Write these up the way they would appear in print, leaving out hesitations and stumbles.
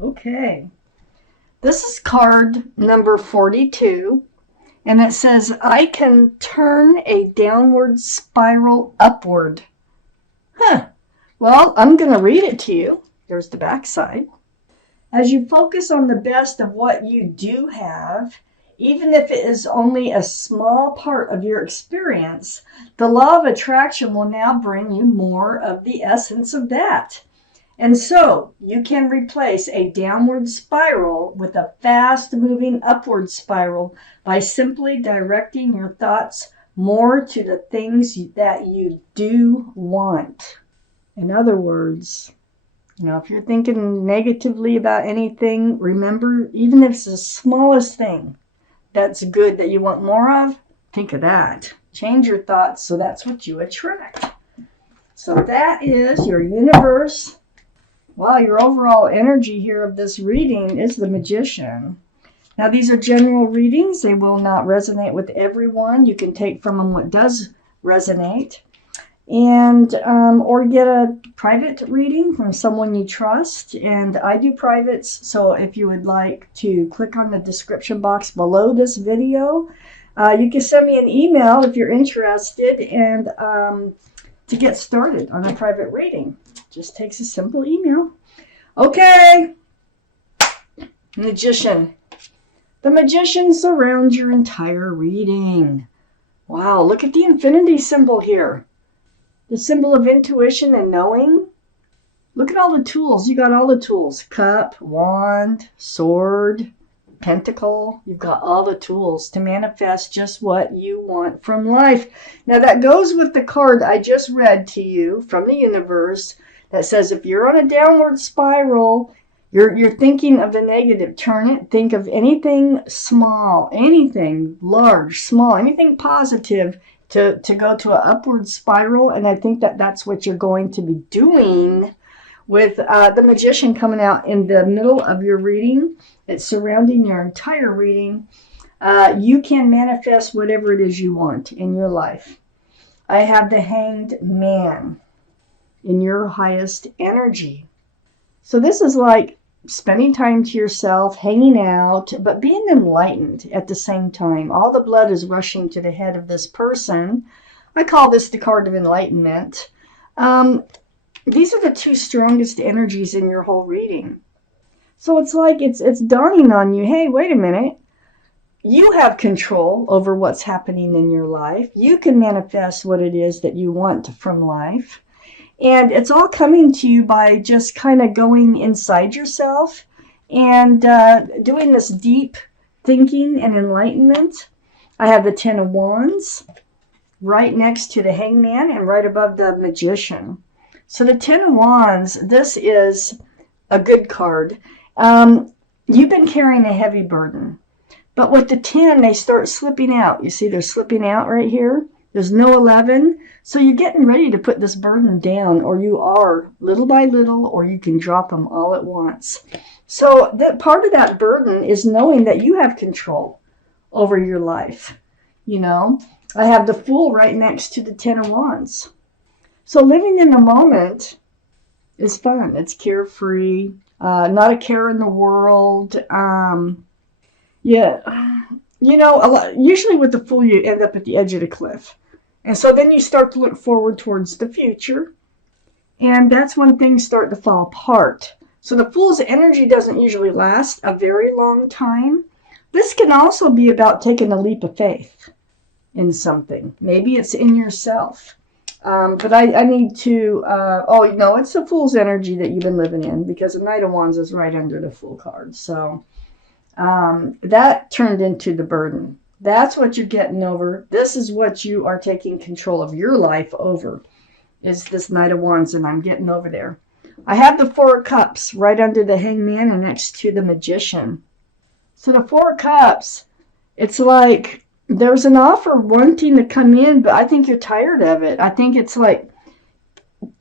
Okay. This is card number 42, and it says, I can turn a downward spiral upward. Well, I'm going to read it to you. There's the back side. As you focus on the best of what you do have, even if it is only a small part of your experience, the law of attraction will now bring you more of the essence of that. And so you can replace a downward spiral with a fast-moving upward spiral by simply directing your thoughts more to the things that you do want. In other words, if you're thinking negatively about anything, remember, even if it's the smallest thing that's good that you want more of, think of that. Change your thoughts so that's what you attract. So that is your universe. Wow, your overall energy here of this reading is the Magician. Now, these are general readings. They will not resonate with everyone. You can take from them what does resonate. And or get a private reading from someone you trust. And I do privates, so if you would like to click on the description box below this video, you can send me an email if you're interested and to get started on a private reading. Just takes a simple email. Okay. Magician. The Magician surrounds your entire reading. Wow, look at the infinity symbol here. The symbol of intuition and knowing. Look at all the tools. You got all the tools. Cup, wand, sword, pentacle. You've got all the tools to manifest just what you want from life. Now that goes with the card I just read to you from the universe that says if you're on a downward spiral, you're thinking of the negative. Turn it. Think of anything small, anything large, small, anything positive to go to an upward spiral. And I think that's what you're going to be doing with the Magician coming out in the middle of your reading. It's surrounding your entire reading. You can manifest whatever it is you want in your life. I have the Hanged Man in your highest energy. So this is like spending time to yourself, hanging out, but being enlightened at the same time. All the blood is rushing to the head of this person. I call this the card of enlightenment. These are the two strongest energies in your whole reading. So it's like it's dawning on you, hey, wait a minute. You have control over what's happening in your life. You can manifest what it is that you want from life. And it's all coming to you by just kind of going inside yourself and doing this deep thinking and enlightenment. I have the Ten of Wands right next to the Hangman and right above the Magician. So the Ten of Wands, this is a good card. You've been carrying a heavy burden. But with the 10, they start slipping out. You see they're slipping out right here. There's no 11. So you're getting ready to put this burden down, or you are, little by little, or you can drop them all at once. So that part of that burden is knowing that you have control over your life. I have the Fool right next to the Ten of Wands. So living in the moment is fun. It's carefree, not a care in the world. Usually with the Fool, you end up at the edge of the cliff. And so then you start to look forward towards the future. And that's when things start to fall apart. So the Fool's energy doesn't usually last a very long time. This can also be about taking a leap of faith in something. Maybe it's in yourself. But I need to, it's the Fool's energy that you've been living in, because the Knight of Wands is right under the Fool card. So that turned into the burden. That's what you're getting over. This is what you are taking control of your life over, is this Knight of Wands, and I'm getting over there. I have the Four of Cups right under the Hangman and next to the Magician. So the Four of Cups, it's like there's an offer wanting to come in, but I think you're tired of it. I think it's like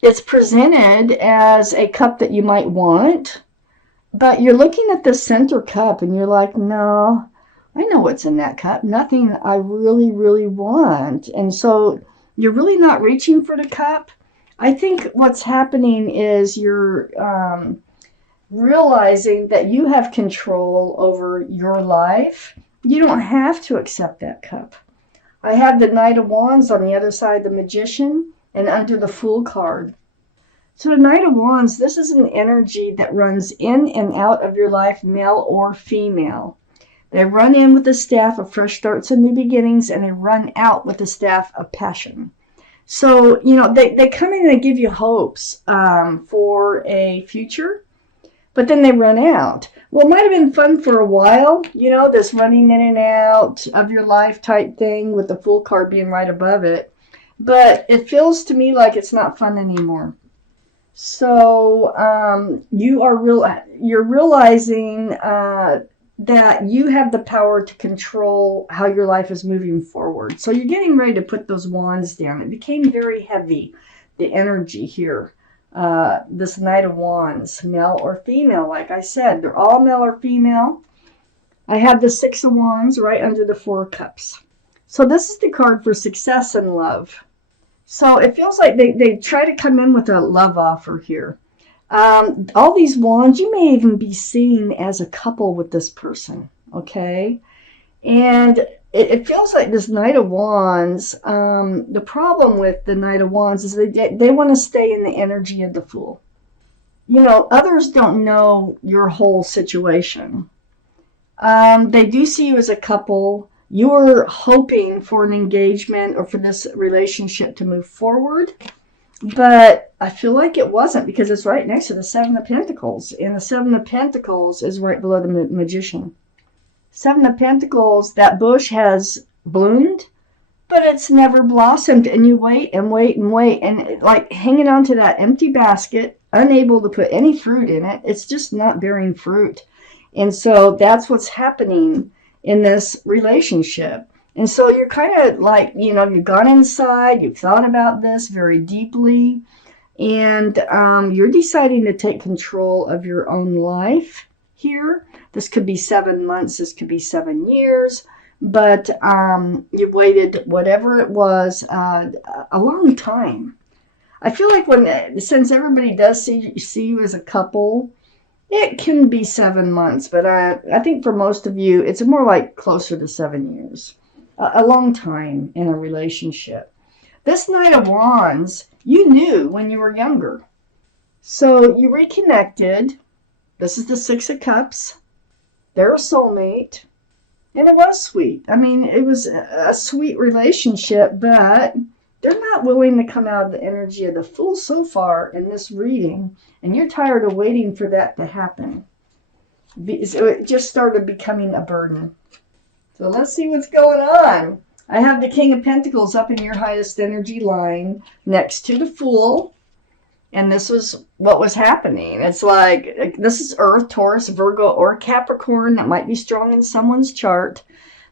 it's presented as a cup that you might want, but you're looking at the center cup and you're like, no, I know what's in that cup. Nothing I really, really want. And so you're really not reaching for the cup. I think what's happening is you're realizing that you have control over your life. You don't have to accept that cup. I have the Knight of Wands on the other side, the Magician, and under the Fool card. So the Knight of Wands, this is an energy that runs in and out of your life, male or female. They run in with the staff of fresh starts and new beginnings, and they run out with the staff of passion. So, they come in and give you hopes for a future, but then they run out. Well, it might have been fun for a while, this running in and out of your life type thing with the Fool card being right above it. But it feels to me like it's not fun anymore. So you're realizing that you have the power to control how your life is moving forward. So you're getting ready to put those wands down. It became very heavy, the energy here. This Knight of Wands, male or female, like I said, they're all male or female. I have the Six of Wands right under the Four of Cups. So this is the card for success and love. So it feels like they try to come in with a love offer here. All these wands, you may even be seen as a couple with this person, okay? And it feels like this Knight of Wands, the problem with the Knight of Wands is they want to stay in the energy of the Fool. Others don't know your whole situation. They do see you as a couple. You're hoping for an engagement or for this relationship to move forward, but I feel like it wasn't because it's right next to the Seven of Pentacles, and the Seven of Pentacles is right below the Magician. Seven of Pentacles, that bush has bloomed, but it's never blossomed, and you wait and wait and wait, and like hanging on to that empty basket, unable to put any fruit in it. It's just not bearing fruit. And so that's what's happening in this relationship. And so you're kind of like, you've gone inside, you've thought about this very deeply, and you're deciding to take control of your own life here. This could be 7 months, this could be 7 years, but you've waited, whatever it was, a long time. I feel like since everybody does see you as a couple, it can be 7 months, but I think for most of you, it's more like closer to 7 years. A long time in a relationship. This Knight of Wands, you knew when you were younger. So you reconnected. This is the Six of Cups. They're a soulmate. And it was sweet. I mean, it was a sweet relationship, but they're not willing to come out of the energy of the Fool so far in this reading. And you're tired of waiting for that to happen. So it just started becoming a burden. So let's see what's going on. I have the King of Pentacles up in your highest energy line next to the Fool. And this was what was happening. It's like, this is Earth, Taurus, Virgo, or Capricorn. That might be strong in someone's chart.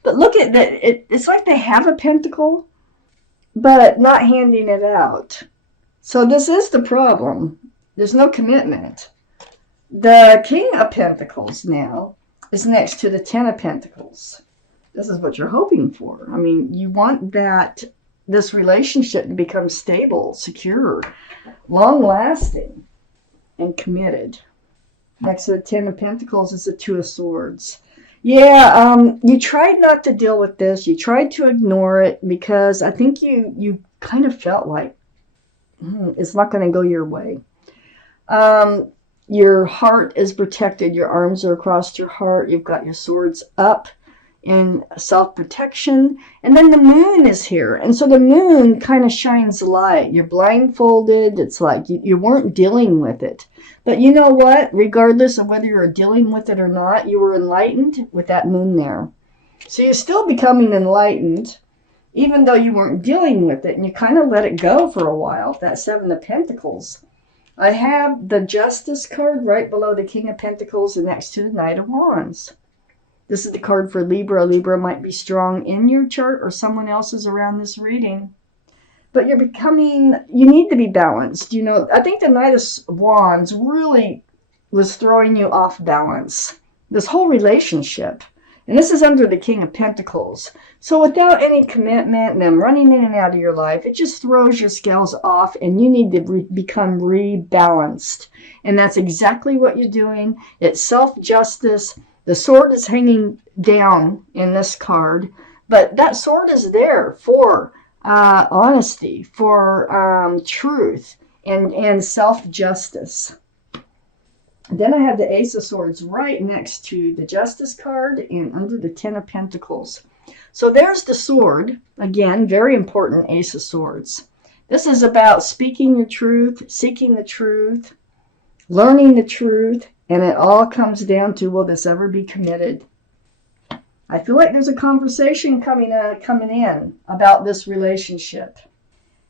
But look at that. It's like they have a pentacle, but not handing it out. So this is the problem. There's no commitment. The King of Pentacles now is next to the Ten of Pentacles. This is what you're hoping for. I mean, you want this relationship to become stable, secure, long-lasting, and committed. Next to the Ten of Pentacles is the Two of Swords. Yeah, you tried not to deal with this. You tried to ignore it because I think you kind of felt like it's not going to go your way. Your heart is protected. Your arms are across your heart. You've got your swords up in self-protection. And then the moon is here. And so the moon kind of shines light. You're blindfolded. It's like you weren't dealing with it. But you know what? Regardless of whether you're dealing with it or not, you were enlightened with that moon there. So you're still becoming enlightened, even though you weren't dealing with it. And you kind of let it go for a while. That Seven of Pentacles. I have the Justice card right below the King of Pentacles and next to the Knight of Wands. This is the card for Libra. Libra might be strong in your chart or someone else's around this reading. But you need to be balanced. I think the Knight of Wands really was throwing you off balance. This whole relationship. And this is under the King of Pentacles. So without any commitment and them running in and out of your life, it just throws your scales off and you need to become rebalanced. And that's exactly what you're doing. It's self-justice. The sword is hanging down in this card, but that sword is there for honesty, for truth, and self-justice. Then I have the Ace of Swords right next to the Justice card and under the Ten of Pentacles. So there's the sword. Again, very important Ace of Swords. This is about speaking your truth, seeking the truth, learning the truth, and it all comes down to, will this ever be committed? I feel like there's a conversation coming in about this relationship.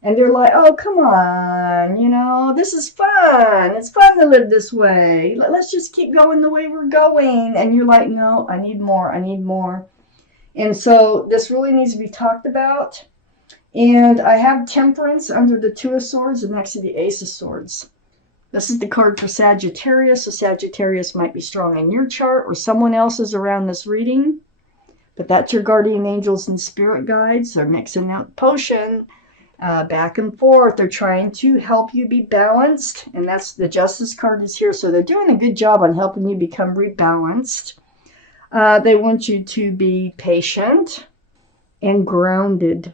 And they're like, oh, come on, you know, this is fun. It's fun to live this way. Let's just keep going the way we're going. And you're like, no, I need more. I need more. And so this really needs to be talked about. And I have Temperance under the Two of Swords and next to the Ace of Swords. This is the card for Sagittarius. So Sagittarius might be strong in your chart or someone else's around this reading. But that's your guardian angels and spirit guides. They're mixing out potion. Back and forth. They're trying to help you be balanced, and that's the Justice card is here. So they're doing a good job on helping you become rebalanced. They want you to be patient and grounded.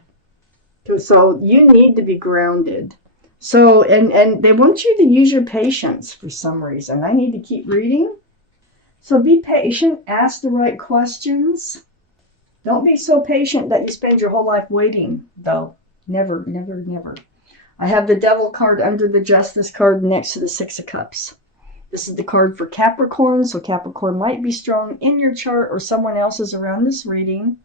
So you need to be grounded. So, and they want you to use your patience for some reason. I need to keep reading. So be patient. Ask the right questions. Don't be so patient that you spend your whole life waiting, though. Never, never, never. I have the Devil card under the Justice card next to the Six of Cups. This is the card for Capricorn, so Capricorn might be strong in your chart or someone else's around this reading.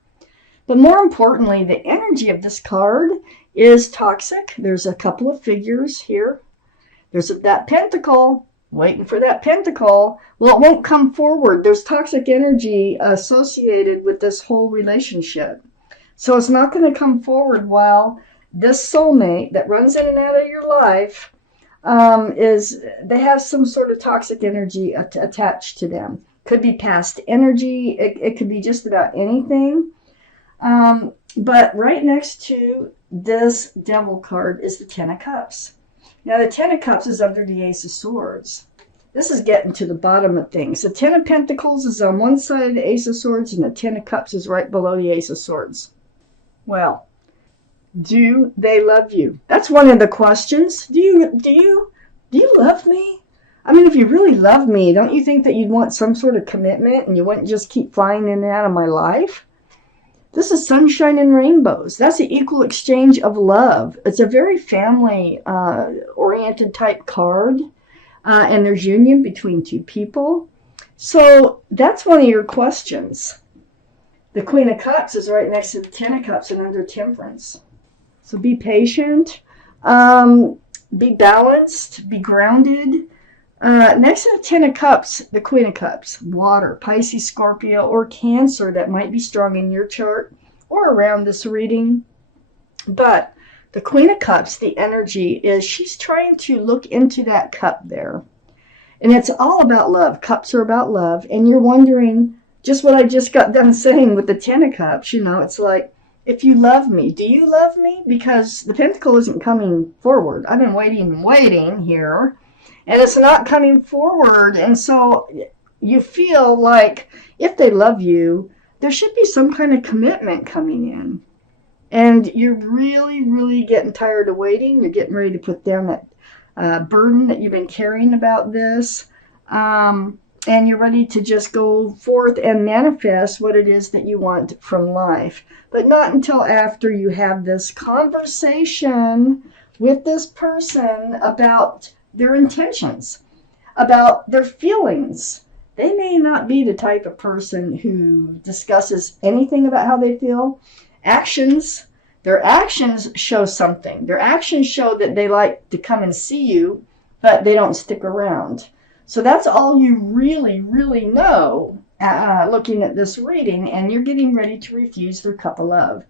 But more importantly, the energy of this card is toxic. There's a couple of figures here. There's that pentacle, waiting for that pentacle. Well, it won't come forward. There's toxic energy associated with this whole relationship. So it's not going to come forward while this soulmate that runs in and out of your life they have some sort of toxic energy attached to them. Could be past energy. It could be just about anything. But right next to this Devil card is the Ten of Cups. Now the Ten of Cups is under the Ace of Swords. This is getting to the bottom of things. The Ten of Pentacles is on one side of the Ace of Swords, and the Ten of Cups is right below the Ace of Swords. Well, do they love you? That's one of the questions. Do you love me? I mean, if you really love me, don't you think that you'd want some sort of commitment and you wouldn't just keep flying in and out of my life? This is sunshine and rainbows. That's the equal exchange of love. It's a very family oriented type card. And there's union between two people. So that's one of your questions. The Queen of Cups is right next to the Ten of Cups and under Temperance. So be patient, be balanced, be grounded. Next to the Ten of Cups, the Queen of Cups, water, Pisces, Scorpio, or Cancer that might be strong in your chart or around this reading. But the Queen of Cups, the energy is she's trying to look into that cup there. And it's all about love. Cups are about love. And you're wondering, just what I just got done saying with the Ten of Cups, you know, it's like, if you love me, do you love me? Because the pentacle isn't coming forward. I've been waiting here, and it's not coming forward. And so you feel like if they love you, there should be some kind of commitment coming in. And you're really, really getting tired of waiting. You're getting ready to put down that burden that you've been carrying about this. And you're ready to just go forth and manifest what it is that you want from life. But not until after you have this conversation with this person about their intentions, about their feelings. They may not be the type of person who discusses anything about how they feel. Their actions show something. Their actions show that they like to come and see you, but they don't stick around. So that's all you really, really know looking at this reading, and you're getting ready to refuse their cup of love.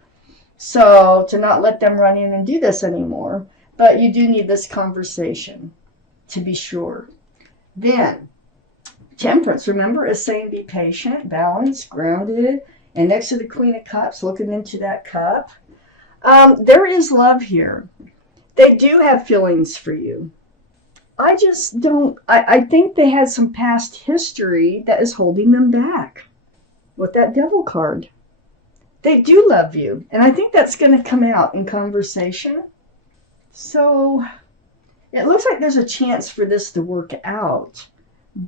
So to not let them run in and do this anymore, but you do need this conversation to be sure. Then Temperance, remember, is saying be patient, balanced, grounded. And next to the Queen of Cups, looking into that cup. There is love here. They do have feelings for you. I just don't, I think they had some past history that is holding them back with that Devil card. They do love you. And I think that's going to come out in conversation. So it looks like there's a chance for this to work out.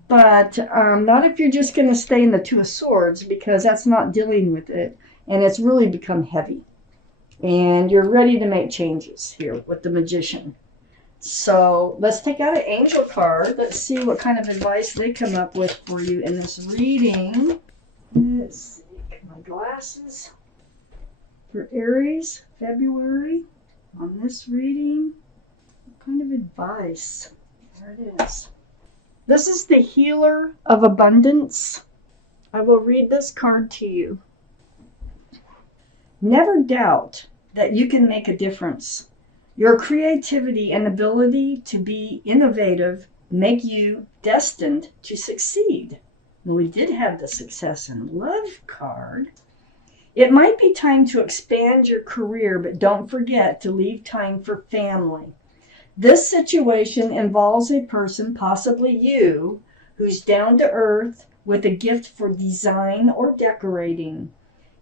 But not if you're just going to stay in the Two of Swords, because that's not dealing with it. And it's really become heavy. And you're ready to make changes here with the Magician. So let's take out an angel card. Let's see what kind of advice they come up with for you in this reading. Let's see. My glasses. For Aries, February, on this reading. What kind of advice? There it is. This is the Healer of Abundance. I will read this card to you. Never doubt that you can make a difference. Your creativity and ability to be innovative make you destined to succeed. Well, we did have the Success in Love card. It might be time to expand your career, but don't forget to leave time for family. This situation involves a person, possibly you, who's down to earth with a gift for design or decorating.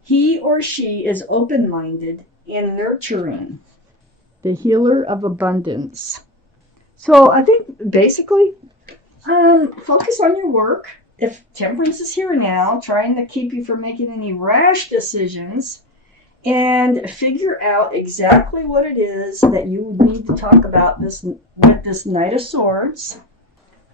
He or she is open-minded and nurturing. The Healer of Abundance. So I think basically, focus on your work. If Temperance is here now, trying to keep you from making any rash decisions, and figure out exactly what it is that you need to talk about with this Knight of Swords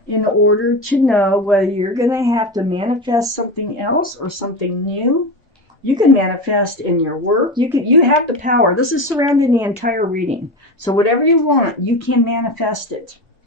in order to know whether you're going to have to manifest something else or something new. You can manifest in your work. You have the power. This is surrounding the entire reading. So whatever you want, you can manifest it.